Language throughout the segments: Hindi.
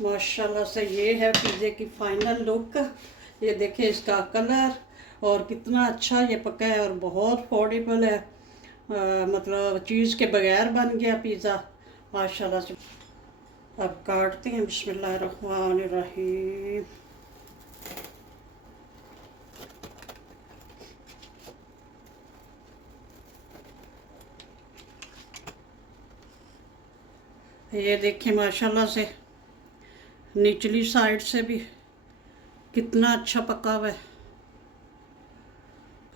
माशाल्लाह से ये है पिज़्ज़े की फाइनल लुक। ये देखिए इसका कलर और कितना अच्छा ये पका है और बहुत अफोर्डेबल है। मतलब चीज़ के बगैर बन गया पिज़्ज़ा माशाल्लाह से। अब काटते हैं, बिस्मिल्लाहिर्रहमानिर्रहीम। ये देखिए माशाल्लाह से निचली साइड से भी कितना अच्छा पका हुआ है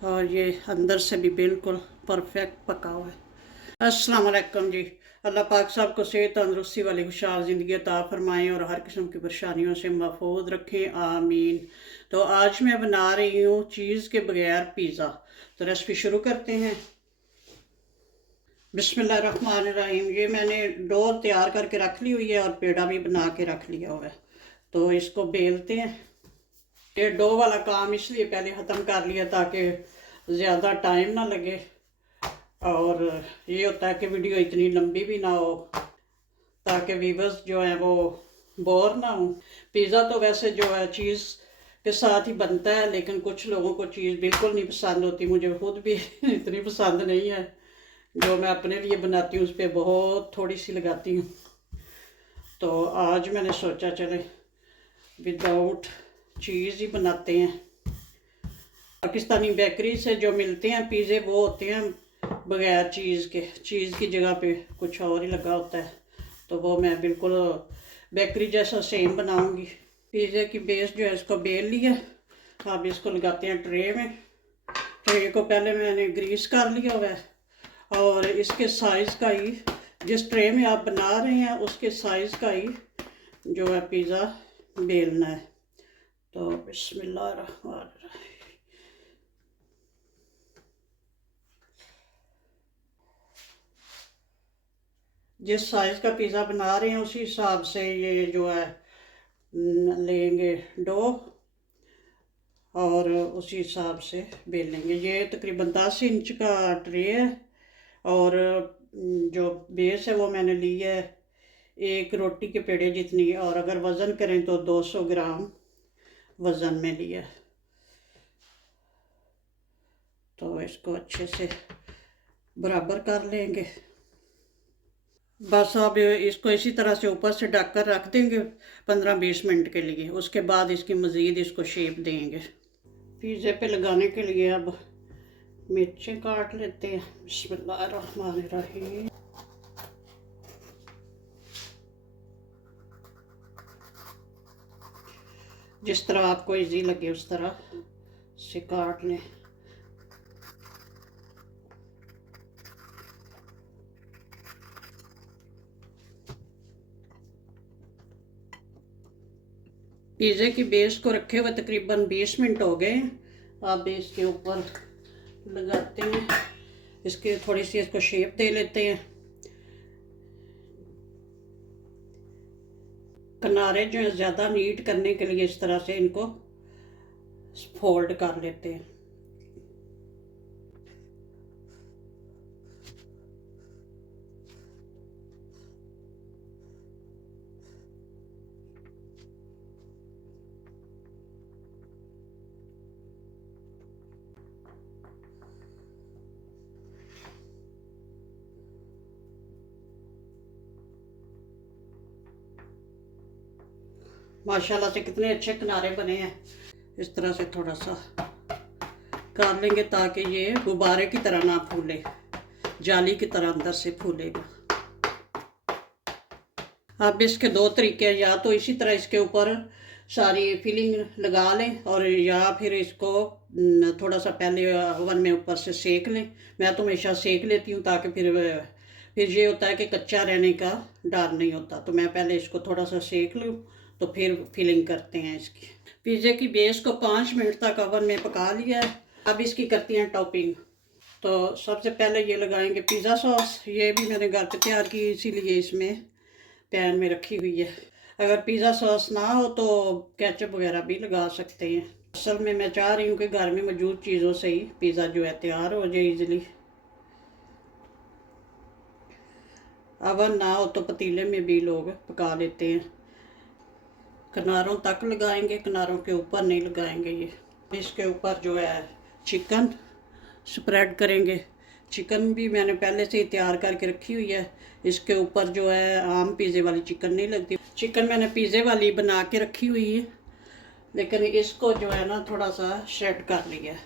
और ये अंदर से भी बिल्कुल परफेक्ट पका हुआ है। अस्सलाम वालेकुम जी। अल्लाह पाक साहब को सेहत तंदरुस्ती वाली खुशहाल ज़िंदगी अता फ़रमाएँ और हर किस्म की परेशानियों से महफूज रखें, आमीन। तो आज मैं बना रही हूँ चीज़ के बगैर पिज़्ज़ा। तो रेसिपी शुरू करते हैं। बिस्मिल्लाहिर्रहमानिर्रहीम। ये मैंने डो तैयार करके रख ली हुई है और पेड़ा भी बना के रख लिया हुआ है। तो इसको बेलते हैं। ये डो वाला काम इसलिए पहले ख़त्म कर लिया ताकि ज़्यादा टाइम ना लगे और ये होता है कि वीडियो इतनी लंबी भी ना हो ताकि व्यूअर्स जो हैं वो बोर ना हो। पिज़्ज़ा तो वैसे जो है चीज़ के साथ ही बनता है, लेकिन कुछ लोगों को चीज़ बिल्कुल नहीं पसंद होती। मुझे खुद भी इतनी पसंद नहीं है। जो मैं अपने लिए बनाती हूँ उस पर बहुत थोड़ी सी लगाती हूँ। तो आज मैंने सोचा चले विदाउट चीज़ ही बनाते हैं। पाकिस्तानी बेकरी से जो मिलते हैं पिज़्ज़े वो होते हैं बगैर चीज़ के, चीज़ की जगह पे कुछ और ही लगा होता है। तो वो मैं बिल्कुल बेकरी जैसा सेम बनाऊंगी। पिज़्ज़े की बेस जो है इसको बेल लिया। अब इसको लगाते हैं ट्रे में। ट्रे को पहले मैंने ग्रीस कर लिया हुआ है और इसके साइज़ का ही, जिस ट्रे में आप बना रहे हैं उसके साइज़ का ही जो है पिज़्ज़ा बेलना है। तो बिस्मिल्लाहिर्रहमानिर्रहीम। जिस साइज़ का पिज़्ज़ा बना रहे हैं उसी हिसाब से ये जो है लेंगे डो और उसी हिसाब से बेलेंगे। ये तकरीबन 10 इंच का ट्रे है और जो बेस है वो मैंने ली है एक रोटी के पेड़े जितनी, और अगर वज़न करें तो 200 ग्राम वज़न में लिया। तो इसको अच्छे से बराबर कर लेंगे। बस अब इसको इसी तरह से ऊपर से ढक कर रख देंगे 15-20 मिनट के लिए। उसके बाद इसकी मज़ीद इसको शेप देंगे। पिज़्ज़े पे लगाने के लिए अब मिर्चें काट लेते हैं। बिस्मिल्लाहिर्रहमानिर्रहीम। जिस तरह आपको इजी लगे उस तरह से काट लें। पिज़्ज़े की बेस को रखे हुए तकरीबन 20 मिनट हो गए। अब इसके ऊपर लगाते हैं, इसके थोड़ी सी इसको शेप दे लेते हैं। किनारे जो है ज़्यादा नीट करने के लिए इस तरह से इनको फोल्ड कर लेते हैं। माशाल्लाह से कितने अच्छे किनारे बने हैं। इस तरह से थोड़ा सा कर लेंगे ताकि ये गुब्बारे की तरह ना फूले, जाली की तरह अंदर से फूलेगा। अब इसके दो तरीके हैं, या तो इसी तरह इसके ऊपर सारी फिलिंग लगा लें और या फिर इसको थोड़ा सा पहले ओवन में ऊपर से सेक लें। मैं तो हमेशा सेक लेती हूँ ताकि फिर ये होता है कि कच्चा रहने का डर नहीं होता। तो मैं पहले इसको थोड़ा सा सेक लूँ तो फिर फिलिंग करते हैं इसकी। पिज़्ज़े की बेस को 5 मिनट तक ओवन में पका लिया है। अब इसकी करती हैं टॉपिंग। तो सबसे पहले ये लगाएंगे पिज़्ज़ा सॉस। ये भी मैंने घर पे तैयार की, इसीलिए इसमें पैन में रखी हुई है। अगर पिज़्ज़ा सॉस ना हो तो केचप वगैरह भी लगा सकते हैं। असल में मैं चाह रही हूँ कि घर में मौजूद चीज़ों से ही पिज़्ज़ा जो है तैयार हो जाए इजीली। अवन ना हो तो पतीले में भी लोग पका लेते हैं। किनारों तक लगाएंगे, किनारों के ऊपर नहीं लगाएंगे। ये इसके ऊपर जो है चिकन स्प्रेड करेंगे। चिकन भी मैंने पहले से ही तैयार करके रखी हुई है। इसके ऊपर जो है आम पिज़्ज़े वाली चिकन नहीं लगती। चिकन मैंने पिज़्ज़े वाली बना के रखी हुई है, लेकिन इसको जो है ना थोड़ा सा शेड कर लिया है,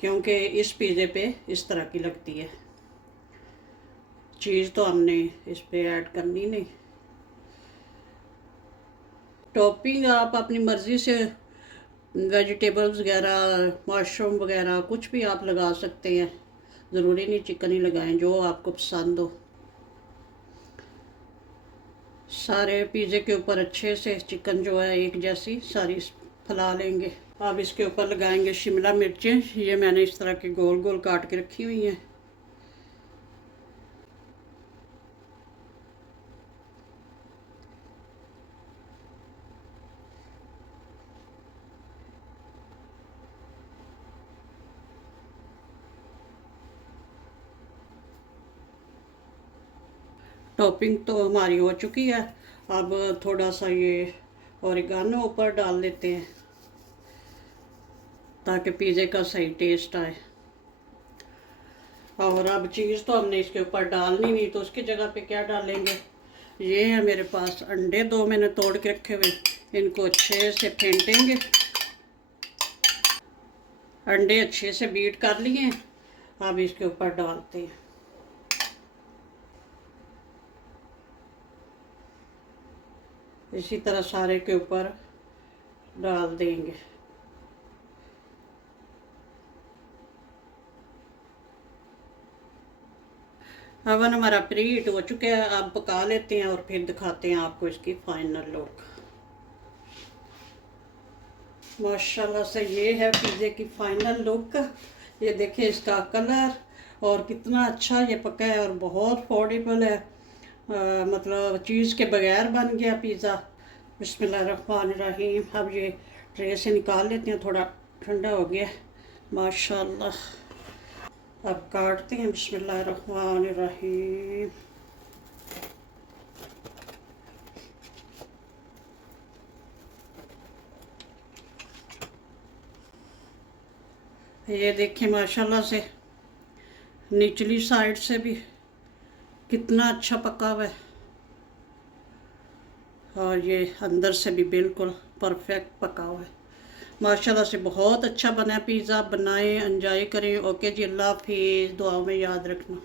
क्योंकि इस पिज़्ज़े पे इस तरह की लगती है। चीज़ तो हमने इस पे ऐड करनी नहीं। टॉपिंग आप अपनी मर्ज़ी से वेजिटेबल्स वगैरह, मशरूम वगैरह कुछ भी आप लगा सकते हैं। ज़रूरी नहीं चिकन ही लगाएं, जो आपको पसंद हो। सारे पिज़्ज़े के ऊपर अच्छे से चिकन जो है एक जैसी सारी फैला लेंगे। अब इसके ऊपर लगाएंगे शिमला मिर्चें। ये मैंने इस तरह के गोल गोल काट के रखी हुई हैं। टॉपिंग तो हमारी हो चुकी है। अब थोड़ा सा ये ओरिगानो ऊपर डाल लेते हैं ताकि पिज़्ज़े का सही टेस्ट आए। और अब चीज़ तो हमने इसके ऊपर डालनी नहीं, तो उसकी जगह पे क्या डालेंगे। ये है मेरे पास अंडे, 2 मैंने तोड़ के रखे हुए। इनको अच्छे से फेंटेंगे। अंडे अच्छे से बीट कर लिए। अब इसके ऊपर डालते हैं। इसी तरह सारे के ऊपर डाल देंगे। अवन हमारा प्रीहीट हो चुका है। अब पका लेते हैं और फिर दिखाते हैं आपको इसकी फाइनल लुक। माशाल्लाह से ये है पिज़्ज़े की फाइनल लुक। ये देखिए इसका कलर और कितना अच्छा ये पका है और बहुत अफोर्डेबल है। मतलब चीज़ के बगैर बन गया पिज़्ज़ा। बिस्मिल्लाहिर्रहमानिर्रहीम। अब ये ट्रे से निकाल लेते हैं, थोड़ा ठंडा हो गया माशाल्लाह। अब काटते हैं। बिस्मिल्लाहिर्रहमानिर्रहीम। ये देखिए माशाल्लाह से निचली साइड से भी कितना अच्छा पका हुआ है और ये अंदर से भी बिल्कुल परफेक्ट पका हुआ है। माशाल्लाह से बहुत अच्छा बना है पिज़्ज़ा। बनाएं, एंजॉय करें। ओके जी, अल्लाह हाफिज़। दुआओं में याद रखना।